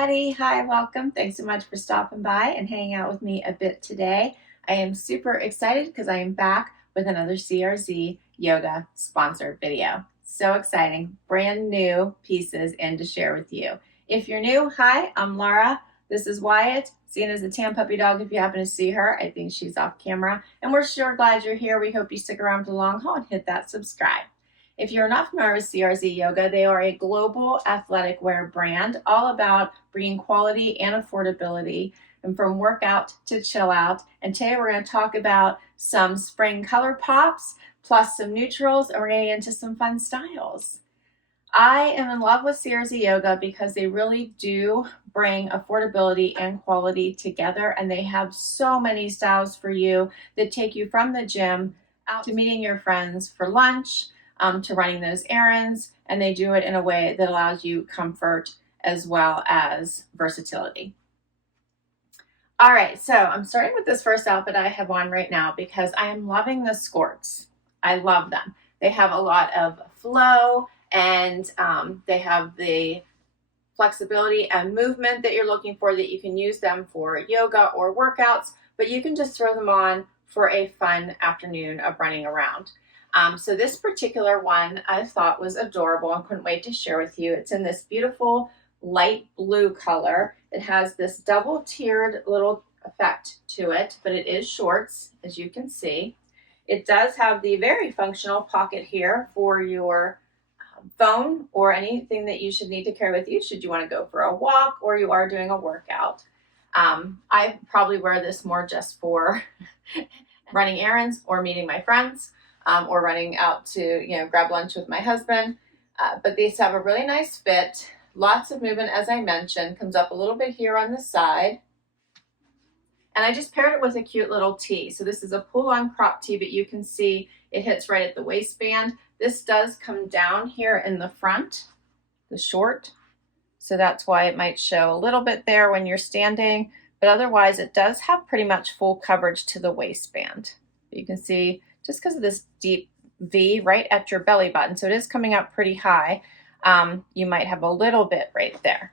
everybody. Hi, welcome. Thanks so much for stopping by and hanging out with me a bit today. I am super excited because I am back with another CRZ Yoga sponsored video. So exciting, brand new pieces in to share with you. If you're new, hi, I'm Laura. This is Wyatt, seen as a tan puppy dog if you happen to see her. I think she's off camera. And we're sure glad you're here. We hope you stick around for the long haul and hit that subscribe. If you're not familiar with CRZ Yoga, they are a global athletic wear brand all about bringing quality and affordability and from workout to chill out. And today we're going to talk about some spring color pops plus some neutrals, and we're going to get into some fun styles. I am in love with CRZ Yoga because they really do bring affordability and quality together, and they have so many styles for you that take you from the gym out to meeting your friends for lunch, to running those errands, and they do it in a way that allows you comfort as well as versatility. All right, so I'm starting with this first outfit I have on right now because I am loving the Skorts. I love them. They have a lot of flow, and they have the flexibility and movement that you're looking for, that you can use them for yoga or workouts, but you can just throw them on for a fun afternoon of running around. So this particular one I thought was adorable and couldn't wait to share with you. It's in this beautiful light blue color. It has this double tiered little effect to it, but it is shorts, as you can see. It does have the very functional pocket here for your phone or anything that you should need to carry with you should you want to go for a walk or you are doing a workout. I probably wear this more just for running errands or meeting my friends. Or running out to, grab lunch with my husband. But these have a really nice fit, lots of movement, as I mentioned, comes up a little bit here on the side. And I just paired it with a cute little tee. So this is a pull-on crop tee, but you can see it hits right at the waistband. This does come down here in the front, the short. So that's why it might show a little bit there when you're standing, but otherwise it does have pretty much full coverage to the waistband. You can see just because of this deep V right at your belly button, so it is coming up pretty high, you might have a little bit right there.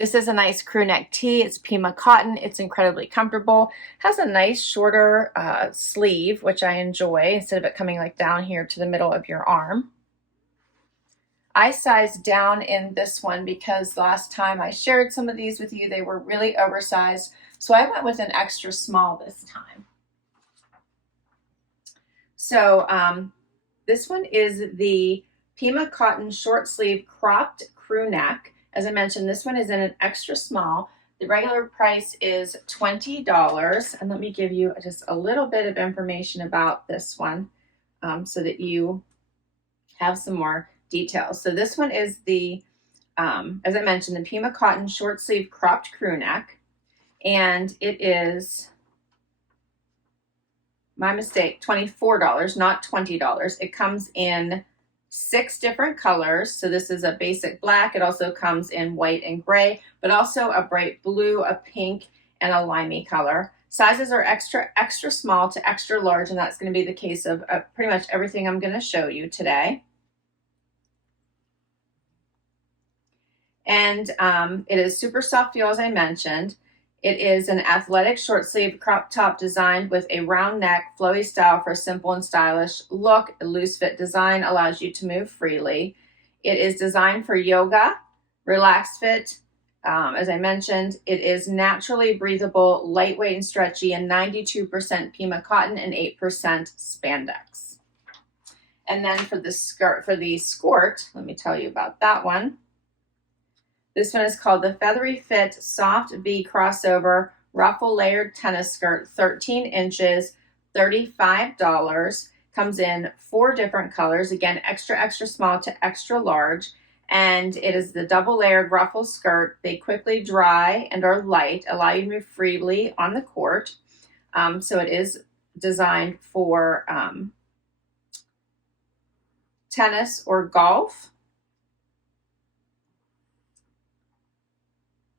This is a nice crew neck tee. It's Pima cotton. It's incredibly comfortable. Has a nice shorter sleeve, which I enjoy, instead of it coming like down here to the middle of your arm. I sized down in this one because last time I shared some of these with you, they were really oversized, so I went with an extra small this time. So this one is the Pima cotton short sleeve cropped crew neck. As I mentioned, this one is in an extra small. The regular price is $20. And let me give you just a little bit of information about this one so that you have some more details. So this one is the, as I mentioned, the Pima cotton short sleeve cropped crew neck. And it is, my mistake, $24, not $20. It comes in 6 different colors. So this is a basic black. It also comes in white and gray, but also a bright blue, a pink, and a limey color. Sizes are extra small to extra large, and that's going to be the case of pretty much everything I'm going to show you today. And it is super soft feel, as I mentioned. It is an athletic short sleeve crop top designed with a round neck, flowy style for a simple and stylish look. A loose fit design allows you to move freely. It is designed for yoga, relaxed fit. As I mentioned, it is naturally breathable, lightweight and stretchy, and 92% Pima cotton and 8% spandex. And then for the skirt, for the Skort, let me tell you about that one. This one is called the Feathery Fit Soft V Crossover Ruffle Layered Tennis Skirt, 13 inches, $35. Comes in 4 different colors, again, extra small to extra large. And it is the double layered ruffle skirt. They quickly dry and are light, allow you to move freely on the court. So it is designed for tennis or golf.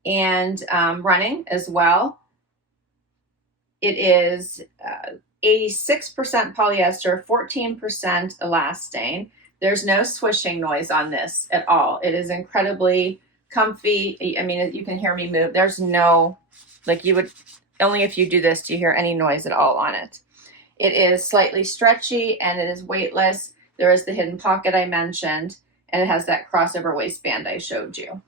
And running as well. It is 86% polyester, 14% elastane. There's no swishing noise on this at all. It is incredibly comfy. I mean, you can hear me move. There's no, like you would, only if you do this do you hear any noise at all on it. It is slightly stretchy and it is weightless. There is the hidden pocket I mentioned, and it has that crossover waistband I showed you.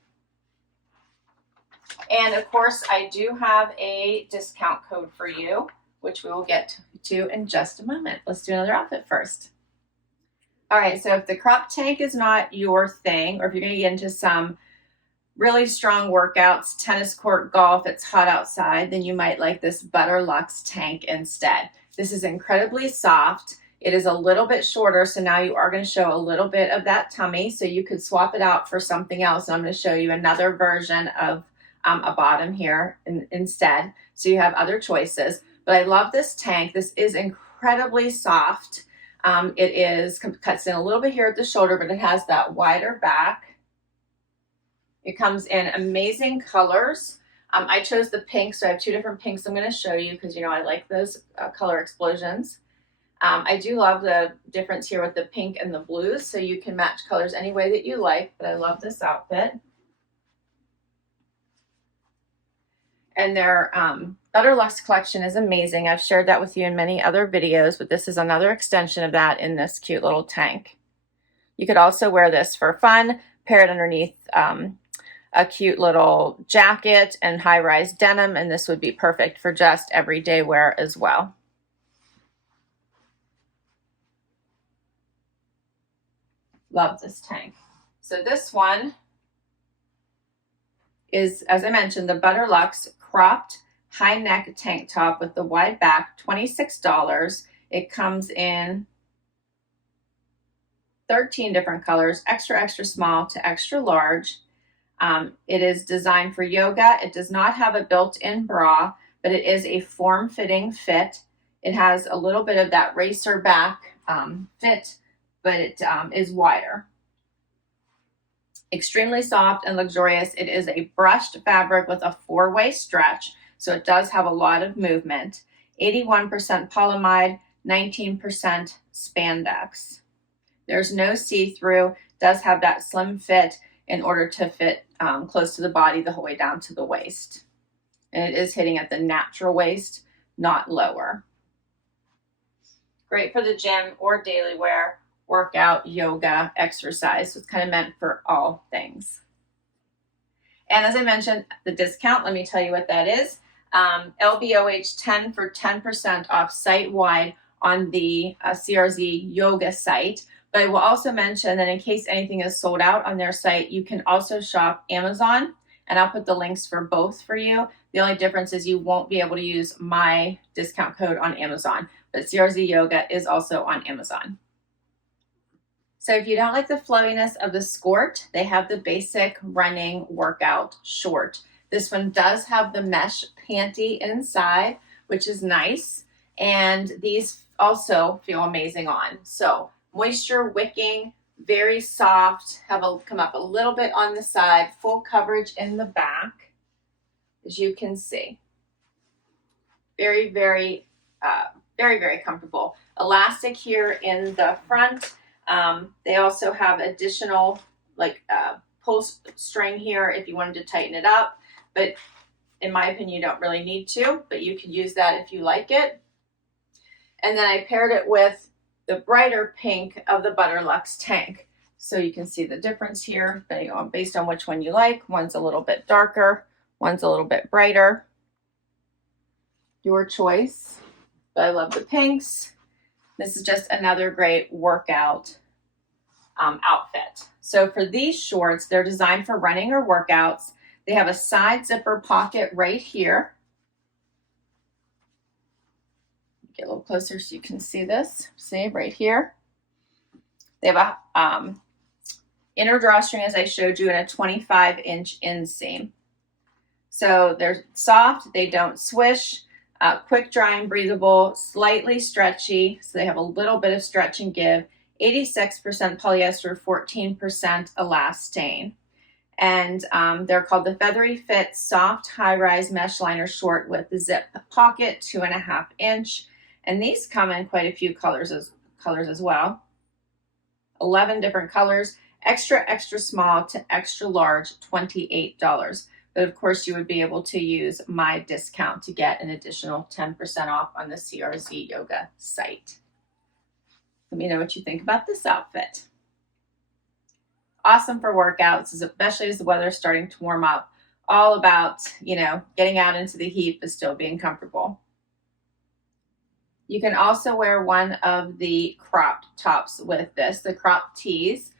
And of course, I do have a discount code for you, which we will get to in just a moment. Let's do another outfit first. All right, so if the crop tank is not your thing, or if you're gonna get into some really strong workouts, tennis court, golf, it's hot outside, then you might like this Butterluxe tank instead. This is incredibly soft. It is a little bit shorter, so now you are going to show a little bit of that tummy, so you could swap it out for something else. And I'm going to show you another version of a bottom here instead, so you have other choices. But I love this tank. This is incredibly soft. It cuts in a little bit here at the shoulder, but it has that wider back. It comes in amazing colors. I chose the pink, so I have two different pinks I'm going to show you because, you know, I like those color explosions. I do love the difference here with the pink and the blues, so you can match colors any way that you like, but I love this outfit. And their Butterluxe collection is amazing. I've shared that with you in many other videos, but this is another extension of that in this cute little tank. You could also wear this for fun, pair it underneath a cute little jacket and high-rise denim, and this would be perfect for just everyday wear as well. Love this tank. So this one is, as I mentioned, the Butterluxe cropped high neck tank top with the wide back, $26. It comes in 13 different colors, extra, extra small to extra large. It is designed for yoga. It does not have a built-in bra, but it is a form-fitting fit. It has a little bit of that racer back fit, but it is wider. Extremely soft and luxurious. It is a brushed fabric with a four-way stretch, so it does have a lot of movement. 81% polyamide, 19% spandex. There's no see-through. Does have that slim fit in order to fit close to the body the whole way down to the waist. And it is hitting at the natural waist, not lower. Great for the gym or daily wear, workout, yoga, exercise. So it's kind of meant for all things. And as I mentioned, the discount, let me tell you what that is. LBOH10 for 10% off site-wide on the CRZ Yoga site. But I will also mention that in case anything is sold out on their site, you can also shop Amazon, and I'll put the links for both for you. The only difference is you won't be able to use my discount code on Amazon, but CRZ Yoga is also on Amazon. So if you don't like the flowiness of the Skort, they have the basic running workout short. This one does have the mesh panty inside, which is nice, and these also feel amazing on. So moisture wicking, very soft, come up a little bit on the side, full coverage in the back, as you can see. Very, very, very comfortable. Elastic here in the front. They also have additional pull string here if you wanted to tighten it up, but in my opinion, you don't really need to, but you can use that if you like it. And then I paired it with the brighter pink of the Butterluxe tank. So you can see the difference here based on which one you like. One's a little bit darker, one's a little bit brighter. Your choice. But I love the pinks. This is just another great workout outfit. So for these shorts, they're designed for running or workouts. They have a side zipper pocket right here. Get a little closer so you can see this. See right here. They have a inner drawstring, as I showed you, and a 25-inch inseam. So they're soft, they don't swish, quick dry and breathable, slightly stretchy, so they have a little bit of stretch and give, 86% polyester, 14% elastane. And they're called the Feathery Fit Soft High-Rise Mesh Liner Short with the zip pocket, 2.5 inch. And these come in quite a few colors as well. 11 different colors. extra, extra small to extra large, $28. But of course, you would be able to use my discount to get an additional 10% off on the CRZ Yoga site. Let me know what you think about this outfit. Awesome for workouts, especially as the weather's starting to warm up. All about, getting out into the heat but still being comfortable. You can also wear one of the cropped tops with this, the cropped tees.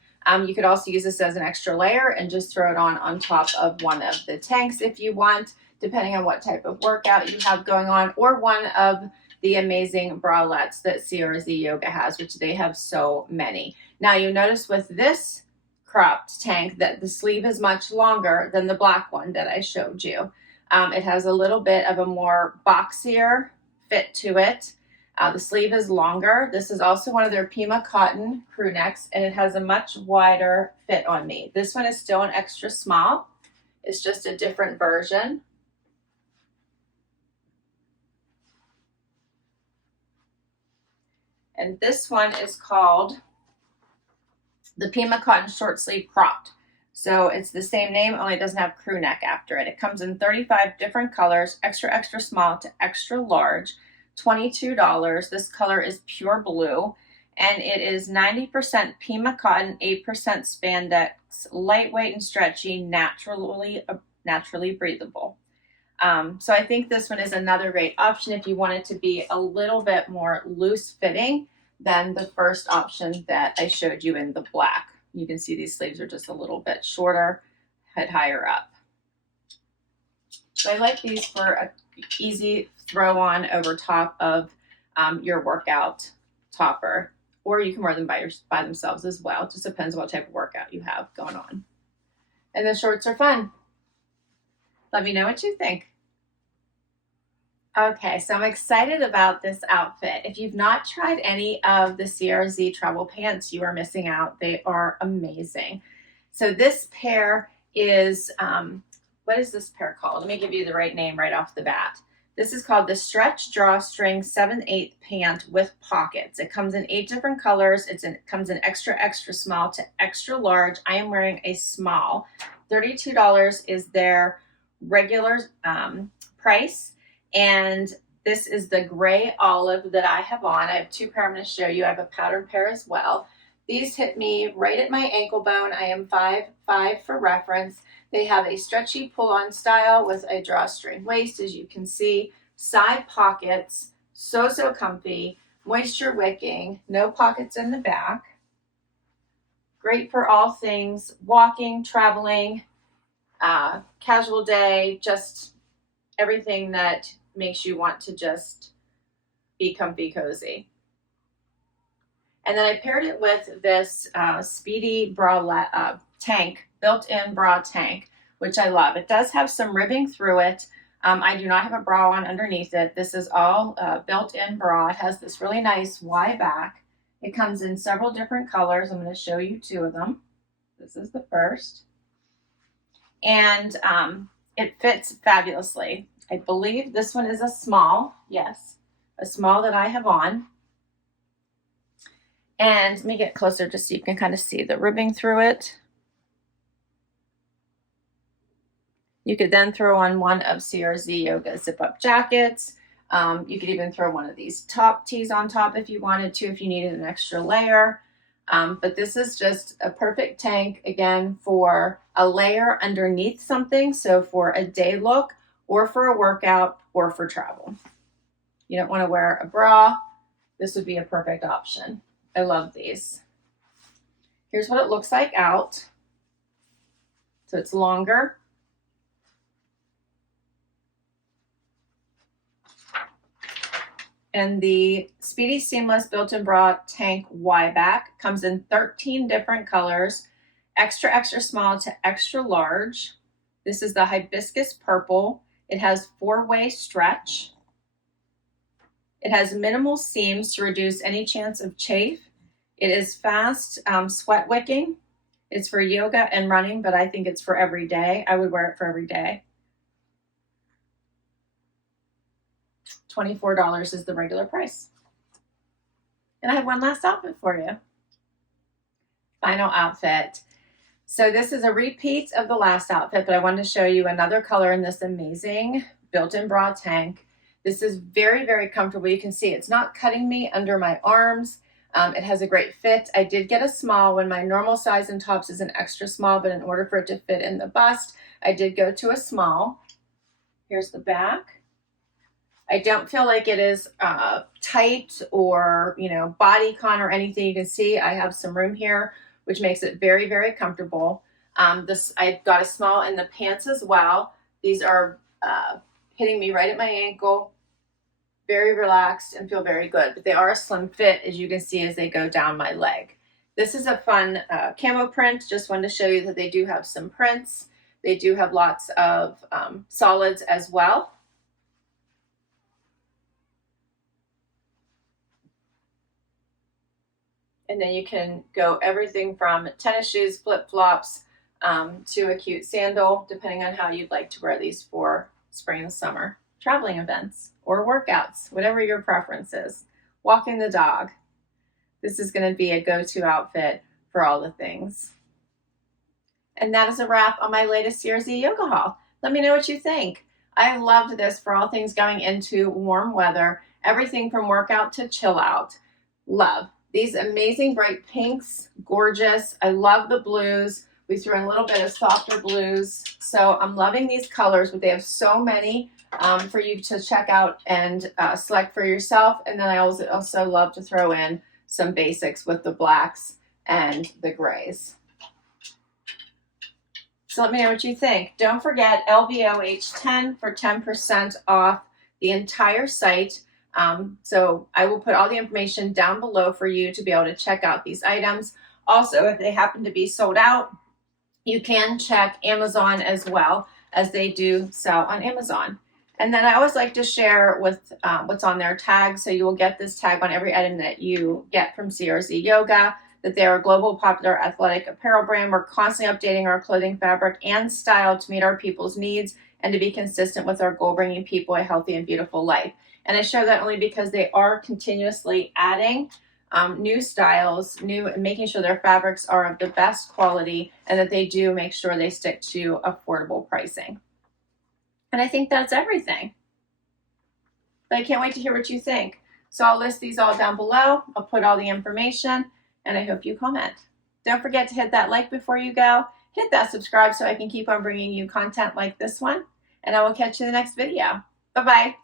You could also use this as an extra layer and just throw it on top of one of the tanks if you want, depending on what type of workout you have going on, or one of the amazing bralettes that CRZ Yoga has, which they have so many. Now you notice with this cropped tank that the sleeve is much longer than the black one that I showed you. It has a little bit of a more boxier fit to it. The sleeve is longer. This is also one of their Pima cotton crew necks, and it has a much wider fit on me. This one is still an extra small. It's just a different version. And this one is called the Pima cotton short sleeve cropped. So it's the same name, only it doesn't have crew neck after it. It comes in 35 different colors, extra, extra small to extra large. $22. This color is pure blue, and it is 90% Pima cotton, 8% spandex, lightweight and stretchy, naturally breathable. So I think this one is another great option if you want it to be a little bit more loose fitting than the first option that I showed you in the black. You can see these sleeves are just a little bit shorter, head higher up. So I like these for a easy throw on over top of your workout topper, or you can wear them by themselves as well. It just depends what type of workout you have going on. And the shorts are fun. Let me know what you think. Okay, so I'm excited about this outfit. If you've not tried any of the CRZ travel pants, you are missing out. They are amazing. So this pair is, what is this pair called? Let me give you the right name right off the bat. This is called the Stretch Drawstring 7/8 pant with pockets. It comes in 8 different colors. It comes in extra, extra small to extra large. I am wearing a small. $32 is their regular price. And this is the gray olive that I have on. I have 2 pair I'm going to show you. I have a pattern pair as well. These hit me right at my ankle bone. I am 5'5" for reference. They have a stretchy pull-on style with a drawstring waist, as you can see. Side pockets, so comfy, moisture wicking, no pockets in the back. Great for all things walking, traveling, casual day, just everything that makes you want to just be comfy, cozy. And then I paired it with this Speedy bra tank, built-in bra tank, which I love. It does have some ribbing through it. I do not have a bra on underneath it. This is all built-in bra. It has this really nice Y back. It comes in several different colors. I'm going to show you 2 of them. This is the first. And it fits fabulously. I believe this one is a small. Yes, a small that I have on. And let me get closer just so you can kind of see the ribbing through it. You could then throw on one of CRZ Yoga zip-up jackets. You could even throw one of these top tees on top if you wanted to, if you needed an extra layer. But this is just a perfect tank, again, for a layer underneath something. So for a day look, or for a workout, or for travel. You don't want to wear a bra. This would be a perfect option. I love these. Here's what it looks like out. So it's longer. And the Speedy Seamless Built-in Bra Tank Y back comes in 13 different colors, extra, extra small to extra large. This is the hibiscus purple. It has 4-way stretch. It has minimal seams to reduce any chance of chafe. It is fast sweat wicking. It's for yoga and running, but I think it's for every day. I would wear it for every day. $24 is the regular price. And I have one last outfit for you. Final outfit. So this is a repeat of the last outfit, but I wanted to show you another color in this amazing built-in bra tank. This is very, very comfortable. You can see it's not cutting me under my arms. It has a great fit. I did get a small when my normal size in tops is an extra small, but in order for it to fit in the bust, I did go to a small. Here's the back. I don't feel like it is tight or, bodycon or anything. You can see I have some room here, which makes it very, very comfortable. I've got a small in the pants as well. These are hitting me right at my ankle. Very relaxed and feel very good, but they are a slim fit, as you can see as they go down my leg. This is a fun camo print. Just wanted to show you that they do have some prints. They do have lots of solids as well. And then you can go everything from tennis shoes, flip-flops, to a cute sandal, depending on how you'd like to wear these for spring and summer traveling events or workouts, whatever your preference is. Walking the dog. This is going to be a go-to outfit for all the things. And that is a wrap on my latest CRZ Yoga haul. Let me know what you think. I loved this for all things going into warm weather, everything from workout to chill out. Love. These amazing bright pinks, gorgeous. I love the blues. We threw in a little bit of softer blues. So I'm loving these colors, but they have so many for you to check out and select for yourself. And then I also love to throw in some basics with the blacks and the grays. So let me know what you think. Don't forget LVOH10 for 10% off the entire site. So I will put all the information down below for you to be able to check out these items. Also, if they happen to be sold out, you can check Amazon as well, as they do sell on Amazon. And then I always like to share with what's on their tag. So you will get this tag on every item that you get from CRZ Yoga, that they're a global popular athletic apparel brand. We're constantly updating our clothing fabric and style to meet our people's needs and to be consistent with our goal, bringing people a healthy and beautiful life. And I share that only because they are continuously adding new styles, making sure their fabrics are of the best quality, and that they do make sure they stick to affordable pricing. And I think that's everything. But I can't wait to hear what you think. So I'll list these all down below. I'll put all the information, and I hope you comment. Don't forget to hit that like before you go. Hit that subscribe so I can keep on bringing you content like this one. And I will catch you in the next video. Bye-bye.